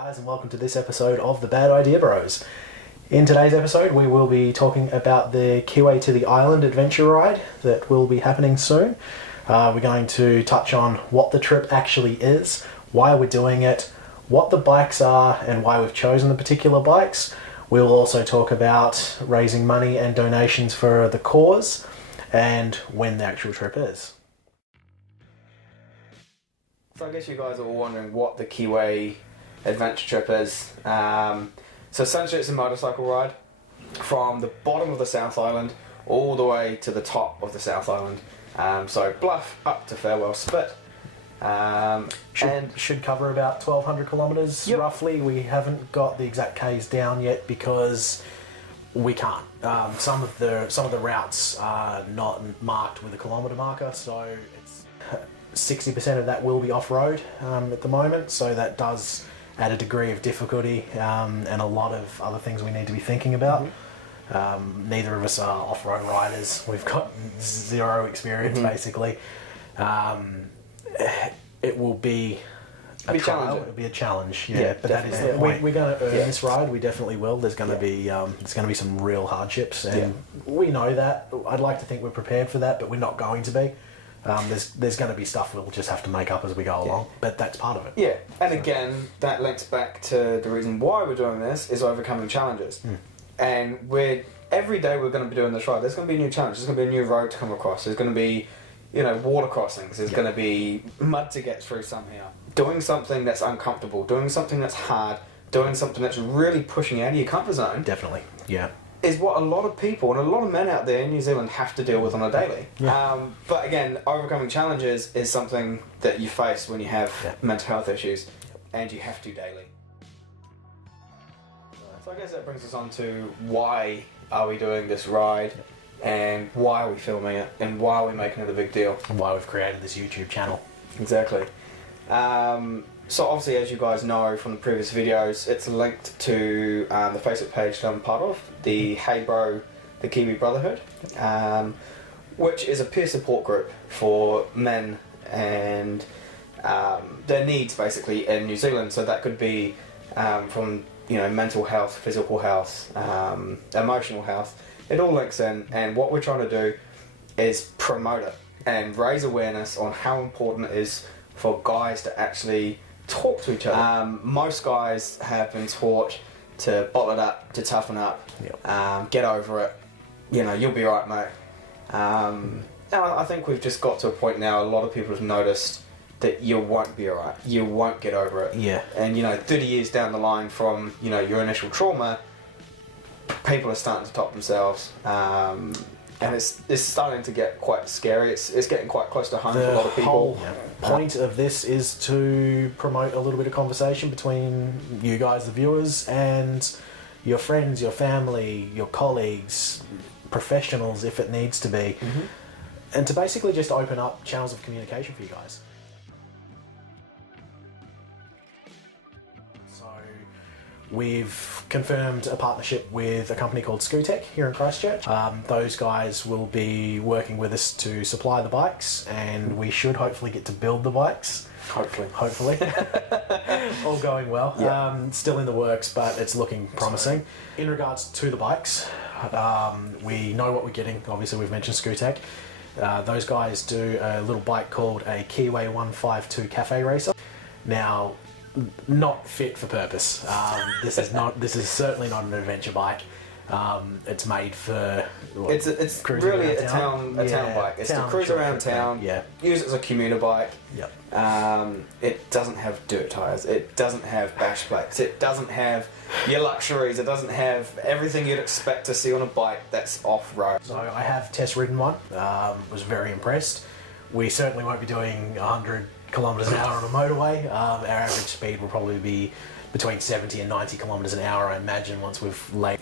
Guys, and welcome to this episode of the Bad Idea Bros. In today's episode we will be talking about the Kiwi to the Island adventure ride that will be happening soon. We're going to touch on what the trip actually is, why we're doing it, what the bikes are and why we've chosen the particular bikes. We'll also talk about raising money and donations for the cause and when the actual trip is. So I guess you guys are all wondering what the Kiwi adventure trip is. So essentially it's a motorcycle ride from the bottom of the South Island all the way to the top of the South Island. So Bluff up to Farewell Spit. Should cover about 1,200 kilometres, Yep. roughly. We haven't got the exact Ks down yet because we can't. Some of the routes are not marked with a kilometre marker, so it's 60% of that will be off-road at the moment, so that does add a degree of difficulty and a lot of other things we need to be thinking about. Neither of us are off-road riders. We've got zero experience basically. It will be a trial. It'll be a challenge, yeah. But that is the point. We're going to earn this ride. We definitely will. There's going to be some real hardships, and we know that. I'd like to think we're prepared for that, but we're not going to be. There's going to be stuff we'll just have to make up as we go along, but that's part of it. Yeah, and again, that links back to the reason why we're doing this is overcoming challenges. And every day we're going to be doing this ride, there's going to be a new challenge. There's going to be a new road to come across. There's going to be, water crossings. There's going to be mud to get through somehow. Doing something that's uncomfortable, doing something that's hard, doing something that's really pushing you out of your comfort zone. Definitely, yeah. Is what a lot of people and a lot of men out there in New Zealand have to deal with on a daily. But again, overcoming challenges is something that you face when you have mental health issues, and you have to daily. So I guess that brings us on to why are we doing this ride, and why are we filming it, and why are we making it a big deal. And why we've created this YouTube channel. Exactly. So obviously, as you guys know from the previous videos, it's linked to the Facebook page that I'm part of, the Hey Bro, the Kiwi Brotherhood, which is a peer support group for men and their needs basically in New Zealand. So that could be from mental health, physical health, emotional health. It all links in, and what we're trying to do is promote it and raise awareness on how important it is for guys to actually talk to each other. Most guys have been taught to bottle it up, to toughen up, get over it, you'll be right, mate. And I think we've just got to a point now, a lot of people have noticed that you won't be alright, you won't get over it. Yeah. And 30 years down the line from your initial trauma, people are starting to top themselves. And it's starting to get quite scary. It's getting quite close to home for a lot of people. The whole point of this is to promote a little bit of conversation between you guys, the viewers, and your friends, your family, your colleagues, professionals if it needs to be. And to basically just open up channels of communication for you guys. We've confirmed a partnership with a company called Scootek here in Christchurch. Those guys will be working with us to supply the bikes, and we should hopefully get to build the bikes. Hopefully. All going well. Still in the works, but it's looking promising. In regards to the bikes, we know what we're getting. Obviously, we've mentioned Scootek. Those guys do a little bike called a Kiwi 152 Cafe Racer. Now, not fit for purpose. This is certainly not an adventure bike. It's made for it's really a town bike. It's to cruise around town. Use it as a commuter bike. It doesn't have dirt tires. It doesn't have bash plates. It doesn't have your luxuries. It doesn't have everything you'd expect to see on a bike that's off-road. So I have test ridden one. Was very impressed. We certainly won't be doing 100 kilometres an hour on a motorway. Our average speed will probably be between 70 and 90 kilometres an hour, I imagine, once we've laid.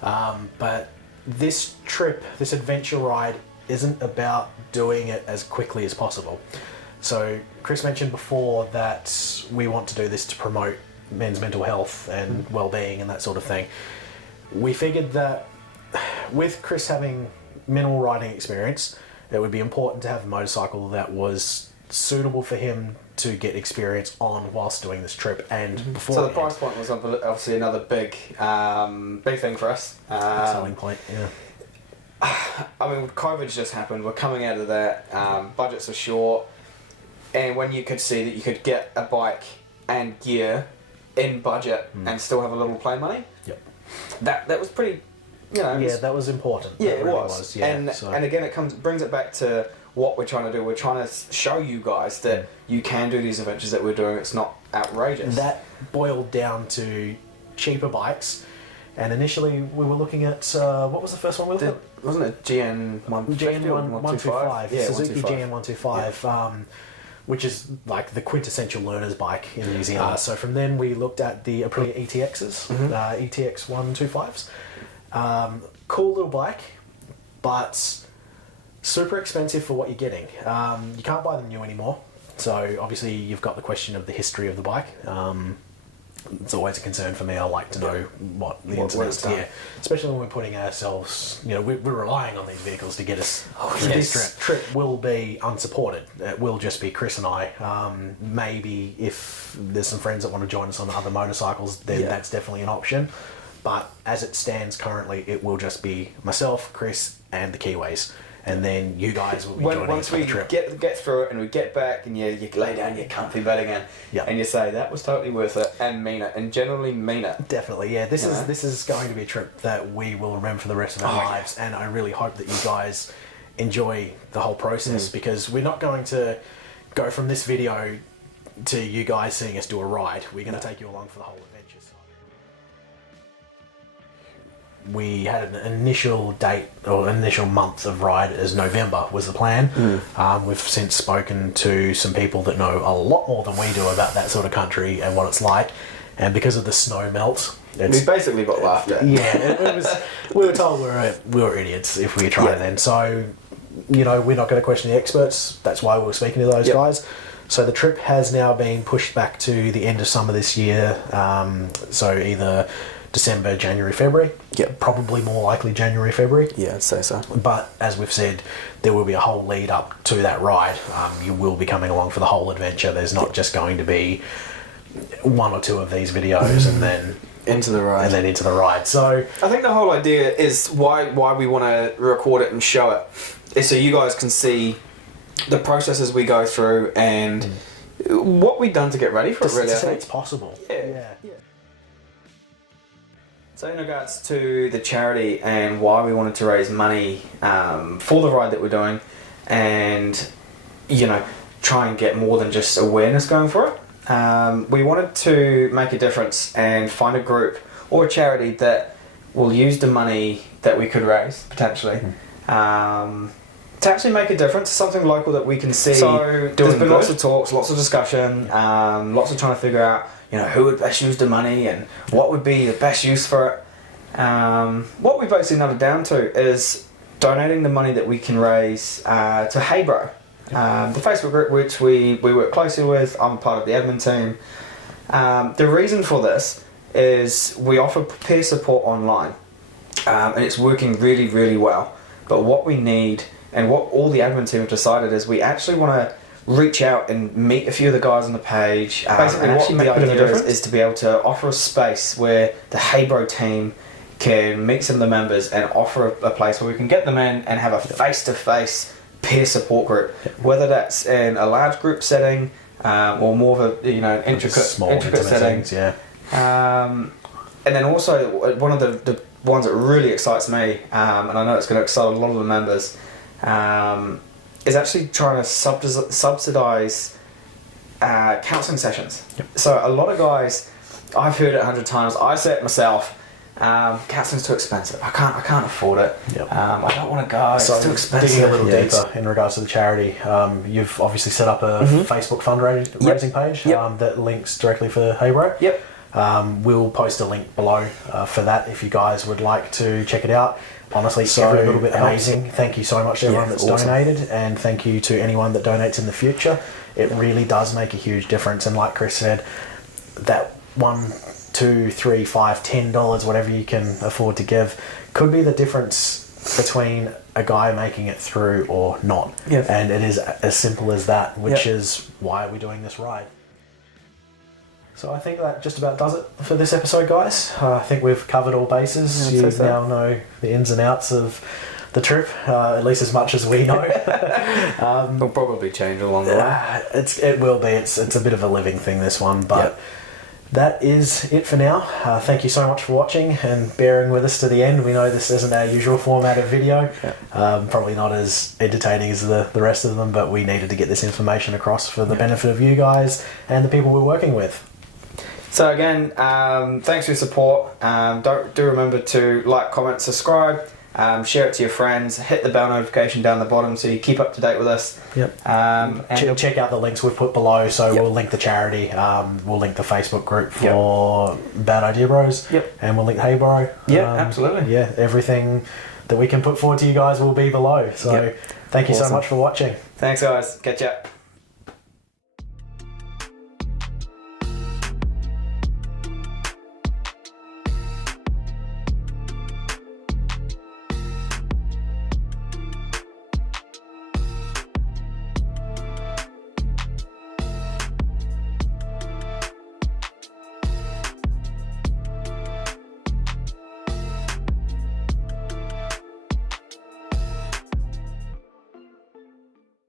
But this trip, this adventure ride, isn't about doing it as quickly as possible. So Chris mentioned before that we want to do this to promote men's mental health and well-being and that sort of thing. We figured that with Chris having minimal riding experience, it would be important to have a motorcycle that was suitable for him to get experience on whilst doing this trip and before. So the price point was obviously another big thing for us. Selling point, yeah. I mean, COVID's just happened. We're coming out of that. Budgets are short, and when you could see that you could get a bike and gear in budget and still have a little play money, Yep. that was pretty. Yeah, that was important. Yeah, That it really was. Yeah, And again, brings it back to what we're trying to do. We're trying to show you guys that you can do these adventures that we're doing. It's not outrageous. that boiled down to cheaper bikes. And initially, we were looking at what was the first one we looked at? Wasn't it GN 125, Yeah, Suzuki 125. GN 125, which is like the quintessential learner's bike in New Zealand. So from then we looked at the Aprilia ETXs, ETX 125s. Cool little bike, but super expensive for what you're getting. You can't buy them new anymore. So obviously you've got the question of the history of the bike. It's always a concern for me. I like to know what the ins and outs here, especially when we're putting ourselves, we're relying on these vehicles to get us. This trip will be unsupported. It will just be Chris and I. Maybe if there's some friends that want to join us on other motorcycles, then that's definitely an option. But as it stands currently, it will just be myself, Chris, and the Kiwis. And then you guys will be joining us for the trip. Once we get through it and we get back and you lay down your comfy bed again and you say that was totally worth it and mean it and generally mean it. Definitely, yeah. This is going to be a trip that we will remember for the rest of our lives, and I really hope that you guys enjoy the whole process because we're not going to go from this video to you guys seeing us do a ride. We're going to take you along for the whole adventure. We had an initial date or initial month of ride as November was the plan. We've since spoken to some people that know a lot more than we do about that sort of country and what it's like. And because of the snow melt, We basically got laughed at. Yeah, it was. We were told we were idiots if we tried it then. So, we're not going to question the experts. That's why we were speaking to those guys. So the trip has now been pushed back to the end of summer this year. So either December, January, February. Probably more likely January, February. Yeah, I'd say so. But as we've said, there will be a whole lead up to that ride. You will be coming along for the whole adventure. There's not just going to be one or two of these videos and then into the ride. And then into the ride. So I think the whole idea is why we want to record it and show it is so you guys can see the processes we go through and what we've done to get ready for it. Really, I think it's possible. Yeah. So in regards to the charity and why we wanted to raise money for the ride that we're doing and, try and get more than just awareness going for it, we wanted to make a difference and find a group or a charity that will use the money that we could raise, potentially, to actually make a difference, something local that we can see. So there's been lots of talks, lots of discussion, lots of trying to figure out, who would best use the money and what would be the best use for it. What we basically narrowed down to is donating the money that we can raise to Heybro, the Facebook group which we work closely with. I'm a part of the admin team. The reason for this is we offer peer support online, and it's working really, really well. But what we need and what all the admin team have decided is we actually want to reach out and meet a few of the guys on the page. Basically, what the idea is to be able to offer a space where the Heybro team can meet some of the members and offer a place where we can get them in and have a face-to-face peer support group, whether that's in a large group setting or more of a intricate setting. And then also one of the ones that really excites me, and I know it's going to excite a lot of the members, is actually trying to subsidise counselling sessions. So a lot of guys, I've heard it 100 times, I say it myself, counselling's too expensive. I can't afford it. I don't want to go. It's too expensive. Digging a little deeper in regards to the charity, you've obviously set up a Facebook fundraising page that links directly for Heybro. We'll post a link below for that if you guys would like to check it out. Honestly, every little bit amazing. Thank you so much to everyone that's donated, and thank you to anyone that donates in the future. It really does make a huge difference, and like Chris said, that $1, $2, $3, $5, $10, whatever you can afford to give, could be the difference between a guy making it through or not. Yes. And it is as simple as that, which Yep. is why we're doing this ride. So I think that just about does it for this episode, guys. I think we've covered all bases. Yeah, I'd You say so. now know the ins and outs of the trip, at least as much as we know. Will probably change along the way. It will be. It's a bit of a living thing, this one, but Yep. that is it for now. Thank you so much for watching and bearing with us to the end. We know this isn't our usual format of video, probably not as entertaining as the rest of them, but we needed to get this information across for the benefit of you guys and the people we're working with. So again, thanks for your support. Do remember to like, comment, subscribe, share it to your friends, hit the bell notification down the bottom so you keep up to date with us. Yep. And Check out the links we've put below. So Yep. we'll link the charity. We'll link the Facebook group for Bad Idea Bros. Yep. And we'll link Hey Bro. Yeah, absolutely. Yeah, everything that we can put forward to you guys will be below. So Yep. thank you so Awesome. much for watching. Thanks, guys. Catch ya.